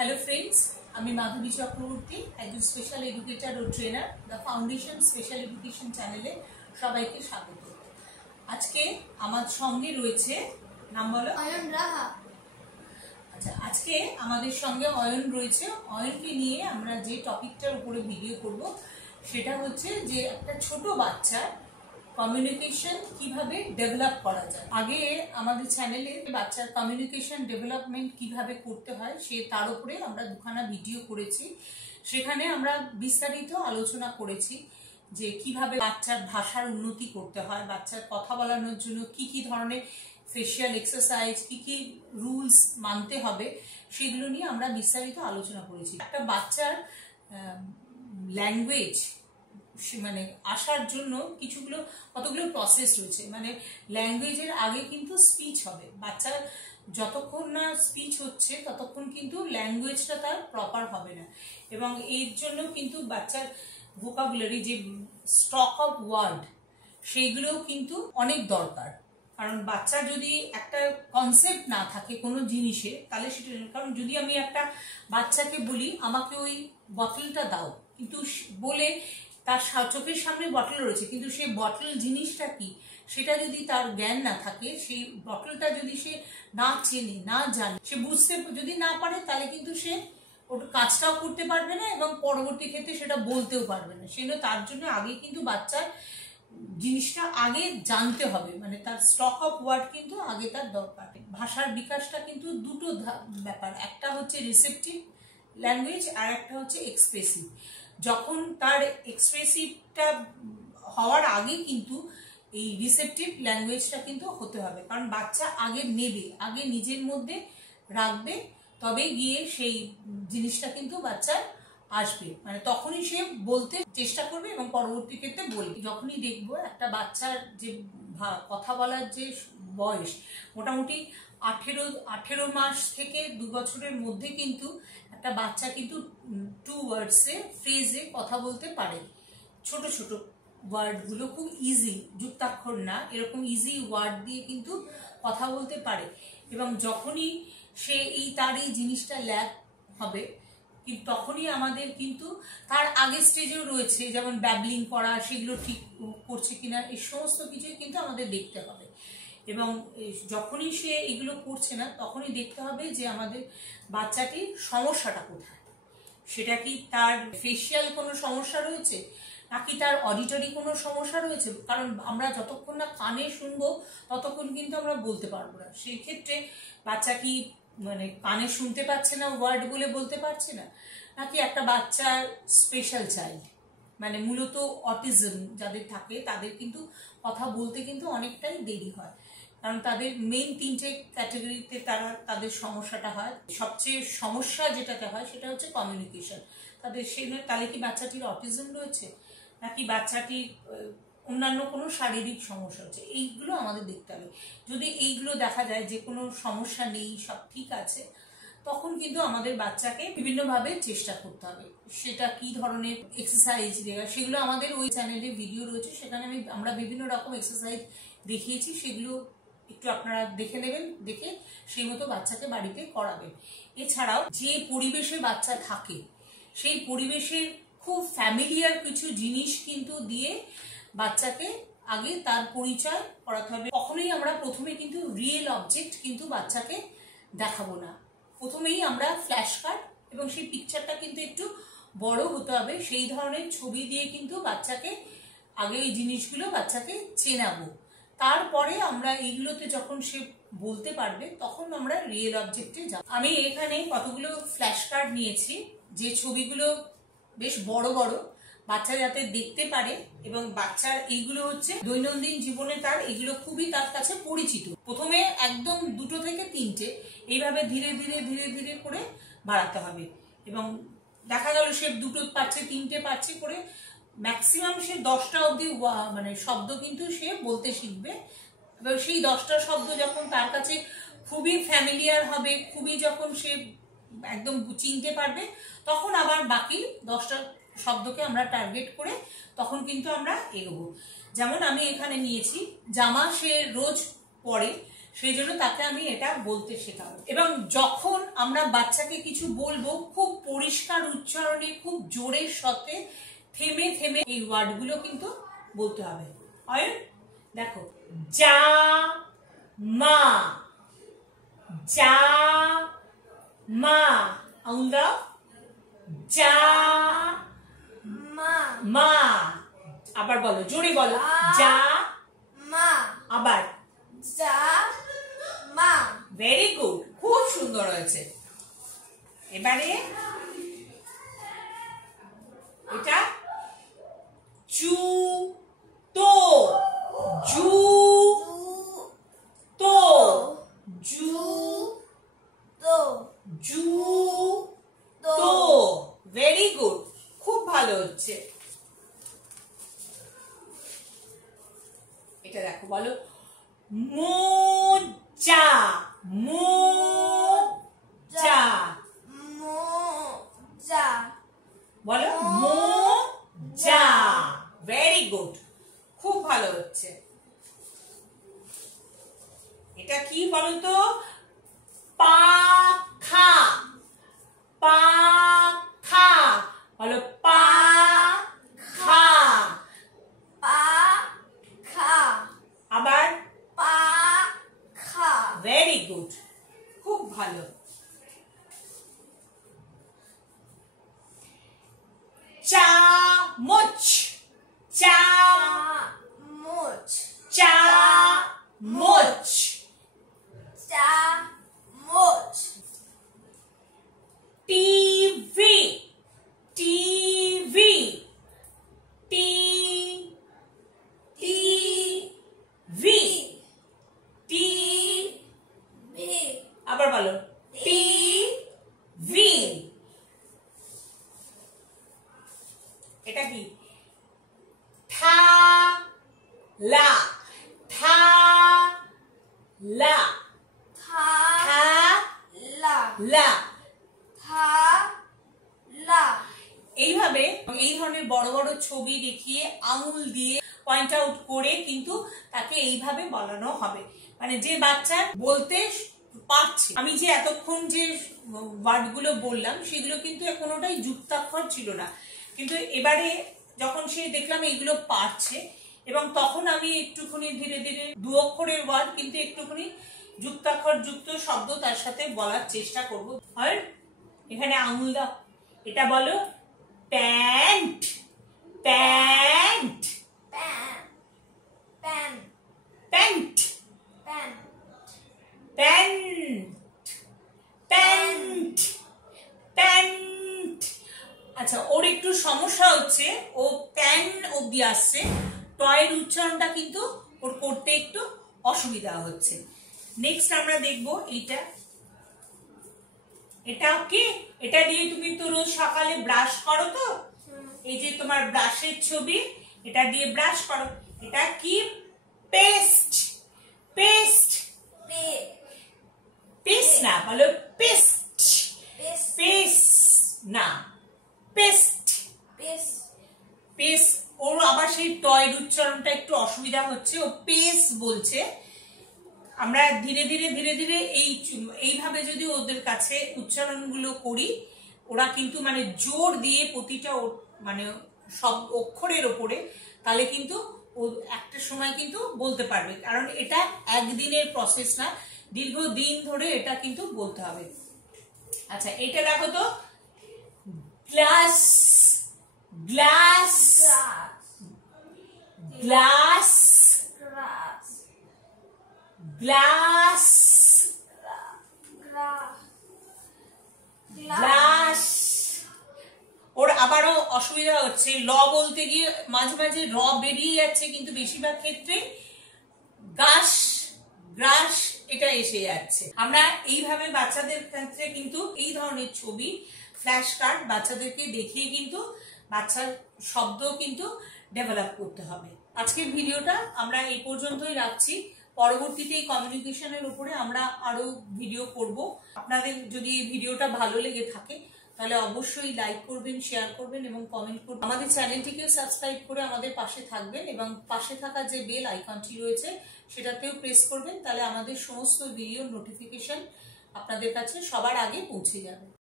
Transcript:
Hello friends, আমি মাধবী চক্রবর্তী, একজন special educator ও trainer the foundation special education চ্যানেলে সবাইকে স্বাগত। আজকে আমার সঙ্গে রয়েছে, নাম বলো? অয়ন রাহা। আচ্ছা, আজকে আমাদের সঙ্গে অয়ন রয়েছে। অয়নকে নিয়ে আমরা যে টপিকটার উপরে ভিডিও করব সেটা হচ্ছে যে একটা ছোট বাচ্চার কমিউনিকেশন কিভাবে ডেভেলপ করা যায়। আগে আমাদের চ্যানেলে বাচ্চার কমিউনিকেশন ডেভেলপমেন্ট কিভাবে করতে হয় তার উপরে আমরা দুখানা ভিডিও করেছি। সেখানে আমরা বিস্তারিত আলোচনা করেছি যে কিভাবে বাচ্চার ভাষার উন্নতি করতে হয়, বাচ্চার কথা বলানোর জন্য কি কি ধরনের ফেশিয়াল এক্সারসাইজ, কি কি রুলস মানতে হবে, সেগুলো নিয়ে আমরা বিস্তারিত আলোচনা করেছি। একটা বাচ্চার ল্যাঙ্গুয়েজ মানে আসার জন্য কতগুলো প্রসেস রয়েছে। মানে ল্যাঙ্গুয়েজের আগে কিন্তু স্পিচ হবে। বাচ্চার যতক্ষণ না স্পিচ হচ্ছে ততক্ষণ কিন্তু ল্যাঙ্গুয়েজটা তার প্রপার হবে না, এবং এর জন্য কিন্তু বাচ্চার ভোকাবুলারি, যে স্টক অফ ওয়ার্ড, সেইগুলোও কিন্তু অনেক দরকার। কারণ বাচ্চা যদি একটা কনসেপ্ট না থাকে কোনো জিনিসে, তাহলে সেটা, কারণ যদি আমি একটা বাচ্চাকে বলি আমাকে ওই বটলটা দাও, কিন্তু বলে তার চোখের সামনে বটল রয়েছে, কিন্তু সেই বটল জিনিসটা কি সেটা যদি তার জ্ঞান না থাকে, সেই বটলটা যদি সে না চেনে, না জানে, সে বুঝতে যদি না পারে, তাহলে কিন্তু সে ওটা কাজটাও করতে পারবে না এবং পরবর্তী ক্ষেত্রে সেটা বলতেও পারবে না। সেজন্য তার জন্য আগে কিন্তু বাচ্চার জিনিসটা আগে জানতে হবে, মানে তার স্টক অফ ওয়ার্ড কিন্তু আগে তার দরকার। ভাষার বিকাশটা কিন্তু দুটো ব্যাপার, একটা হচ্ছে রিসেপটিভ ল্যাঙ্গুয়েজ আর একটা হচ্ছে এক্সপ্রেসিভ। যখন তার এক্সপ্রেসিভটা হওয়ার আগে কিন্তু এই রিসেপটিভ ল্যাঙ্গুয়েজটা কিন্তু হতে হবে, কারণ বাচ্চা আগে নেবে, আগে নিজের মধ্যে রাখবে, তবে গিয়ে সেই জিনিসটা কিন্তু বাচ্চার আসবে, মানে তখনই সে বলতে চেষ্টা করবে এবং পরবর্তী ক্ষেত্রে বলবে। যখনই দেখবো একটা বাচ্চার যে কথা বলার যে বয়স, মোটামুটি 18 মাস থেকে 2 বছরের মধ্যে কিন্তু একটা বাচ্চা কিন্তু 2 ওয়ার্ডসে, ফ্রেজে কথা বলতে পারে। ছোট ছোট ওয়ার্ডগুলো খুব ইজি, যুক্তাক্ষর না, এরকম ইজি ওয়ার্ড দিয়ে কিন্তু কথা বলতে পারে। এবং যখনই সে তার এই জিনিসটা ল্যাক হবে, কিন্তু তখনই আমাদের কিন্তু তার আগের স্টেজেও রয়েছে, যেমন ব্যাবলিং করা, সেগুলো ঠিক করছে কিনা, এই সমস্ত কিছুই কিন্তু আমাদের দেখতে হবে। এবং যখনই সে এগুলো করছে না, তখনই দেখতে হবে যে আমাদের বাচ্চাটির সমস্যাটা কোথায়। সেটা কি তার ফেশিয়াল কোনো সমস্যা রয়েছে, নাকি তার অডিটরি কোনো সমস্যা রয়েছে? কারণ আমরা যতক্ষণ না কানে শুনবো ততক্ষণ কিন্তু আমরা বলতে পারবো না। সেই ক্ষেত্রে বাচ্চা কি মানে কানে শুনতে পাচ্ছে না, ওয়ার্ড বলে বলতে পারছে না, নাকি একটা বাচ্চার স্পেশাল চাইল্ড, মানে মূলত অটিজম যাদের থাকে, তাদের কিন্তু কথা বলতে কিন্তু অনেকটাই দেরি হয়, কারণ তাদের মেইন 3টে ক্যাটাগরিতে তাদের সমস্যাটা হয়। সবচেয়ে সমস্যা যেটাতে হয় সেটা হচ্ছে কমিউনিকেশন তাদের। তাহলে কি বাচ্চাটির অটিজম রয়েছে, নাকি বাচ্চাটির অন্যান্য কোনো শারীরিক সমস্যা হচ্ছে, এইগুলো আমাদের দেখতে হবে। যদি এইগুলো দেখা যায় যে কোনো সমস্যা নেই, সব ঠিক আছে, তখন কিন্তু আমাদের বাচ্চাকে বিভিন্নভাবে চেষ্টা করতে হবে। সেটা কি ধরনের এক্সারসাইজ দেওয়া, সেগুলো আমাদের ওই চ্যানেলে ভিডিও রয়েছে, সেখানে আমরা বিভিন্ন রকম এক্সারসাইজ দেখিয়েছি, সেগুলো একটু আপনারা দেখে নেবেন, দেখে সেই মতো বাচ্চাকে বাড়িতে করাবেন। এছাড়াও যে পরিবেশে বাচ্চা থাকে, সেই পরিবেশের খুব ফ্যামিলিয়ার কিছু জিনিস কিন্তু দিয়ে বাচ্চাকে আগে তার পরিচয় করাতে হবে। কখনোই আমরা প্রথমে কিন্তু রিয়েল অবজেক্ট কিন্তু বাচ্চাকে দেখাবো না, প্রথমেই আমরা ফ্ল্যাশ কার্ড, এবং সেই পিকচারটা কিন্তু একটু বড় হতে হবে, সেই ধরনের ছবি দিয়ে কিন্তু বাচ্চাকে আগে এই জিনিসগুলো বাচ্চাকে চেনাবো। তারপরে আমরা এইগুলোতে যখন সে বলতে পারবে, তখন আমরা রিয়েল অবজেক্টে যাব। আমি এখানে কতগুলো ফ্ল্যাশ কার্ড নিয়েছি, যে ছবিগুলো বেশ বড় বড়, বাচ্চা যাতে দেখতে পারে, এবং বাচ্চার এইগুলো হচ্ছে দৈনন্দিন জীবনে এগুলো খুবই তার কাছে পরিচিত। প্রথমে একদম 2 থেকে 3টে, এইভাবে ধীরে ধীরে ধীরে ধীরে করে বাড়াতে হবে, এবং দেখা গেল সে 2 পারছে, 3টে পারছে করে ম্যাক্সিমাম সে 10টা অবধি মানে শব্দ কিন্তু সে বলতে শিখবে। এবার সেই 10টা শব্দ যখন তার কাছে খুবই ফ্যামিলিয়ার হবে, খুবই যখন সে একদম চিনতে পারবে, তখন আবার বাকি 10টা শব্দকে আমরা টার্গেট করে তখন কিন্তু আমরা এগোবো। যেমন আমি এখানে নিয়েছি জামা, সে রোজ পরে, সেই জন্য তাকে আমি এটা বলতে শেখাবো। এবং যখন আমরা বাচ্চাকে কিছু বলবো, খুব পরিষ্কার উচ্চারণে, খুব জোরের সাথে থেমে থেমে এই ওয়ার্ডগুলো কিন্তু বলতে হবে। হয় দেখো, যা মা, যা মা, আঙুল দাও, যা মা। আবার বলো, জোরে বলো, যা মা। আবার যা মা। ভেরি গুড, খুব সুন্দর হয়েছে। এবারে এটা জুতো, জুতো, জুতো, জুতো। ভেরি গুড, খুব ভালো হচ্ছে। এটা দেখো, বলো মোজা, মোজা, মোজা, বলো মোজা। ভেরি গুড, খুব ভালো হচ্ছে। এটা কি বলো তো? পাখা, পাখা, বলো পাখা, পাখা। আবার পাখা। ভেরি গুড, খুব ভালো। চামচ, চামচ, চামচ, চামচ। TV, TV, TV, TV. আবার বলো, টিভি। এটা কি? থালা, থালা, থালা, থালা। এইভাবে এই ধরনের বড় বড় ছবি দেখিয়ে আঙুল দিয়ে পয়েন্ট আউট করে কিন্তু তাকে এইভাবে বলানো হবে, মানে যে বাচ্চা বলতে পারছে। আমি যে এতক্ষণ যে ওয়ার্ডগুলো বললাম সেগুলো কিন্তু কোনোটাই যুক্তাক্ষর ছিল না, কিন্তু এবারে যখন সে দেখলাম এইগুলো পারছে, এবং তখন আমি একটুখানি ধীরে ধীরে 2 অক্ষরের ওয়ার্ড কিন্তু একটুখানি যুক্তাক্ষর যুক্ত শব্দ তার সাথে বলার চেষ্টা করব। আর এখানে আঙুল দাও, এটা বলো pant, pant, pant, pant, pant, pant, pant. আচ্ছা, ওর একটু সমস্যা হচ্ছে, ও প্যান অব্দি আসছে, টয়ের উচ্চারণটা কিন্তু ওর করতে একটু অসুবিধা হচ্ছে। নেক্সট আমরা দেখবো এইটা। এটা কি? এটা দিয়ে তুমি তো রোজ সকালে ব্রাশ করো, তো এই যে তোমার ব্রাশের ছবি, এটা দিয়ে ব্রাশ করো। এটা কি? পেস্ট, পেস্ট, পেস্ট না, বলো পেস্ট, পেস্ট না, পেস্ট, পেস্ট। ওর আবার সেই টয়ের উচ্চারণটা একটু অসুবিধা হচ্ছে, ও পেস বলছে। আমরা ধীরে ধীরে ধীরে ধীরে এইভাবে যদি ওদের কাছে উচ্চারণগুলো করি, ওরা কিন্তু মানে জোর দিয়ে প্রতিটা মানে সব অক্ষরের ওপরে, তাহলে কিন্তু ও একটা সময় কিন্তু বলতে পারবে। কারণ এটা একদিনের প্রসেস না, দীর্ঘদিন ধরে এটা কিন্তু বলতে হবে। আচ্ছা, এটা দেখো তো, glass, glass, glass, glass, glass. ওর আবারও অসুবিধা হচ্ছে, ল বলতে গিয়ে মাঝে মাঝে র বেরিয়ে যাচ্ছে, কিন্তু বেশিরভাগ ক্ষেত্রে গাছ, গ্রাস এটা এসে যাচ্ছে। আমরা এইভাবে বাচ্চাদের ক্ষেত্রে কিন্তু এই ধরনের ছবি, ফ্ল্যাশ কার্ড বাচ্চাদেরকে দেখিয়ে কিন্তু বাচ্চার শব্দ কিন্তু ডেভেলপ করতে হবে। আজকের ভিডিওটা আমরা এই পর্যন্তই রাখছি। পরবর্তীতে এই কমিউনিকেশনের উপরে আমরা আরো ভিডিও করব। আপনাদের যদি এই ভিডিওটা ভালো লেগে থাকে তাহলে অবশ্যই লাইক করবেন, শেয়ার করবেন এবং কমেন্ট করবেন। আমাদের চ্যানেলটিকে সাবস্ক্রাইব করে আমাদের পাশে থাকবেন এবং পাশে থাকা যে বেল আইকনটি রয়েছে সেটাতেও প্রেস করবেন, তাহলে আমাদের সমস্ত ভিডিও নোটিফিকেশন আপনাদের কাছে সবার আগে পৌঁছে যাবে।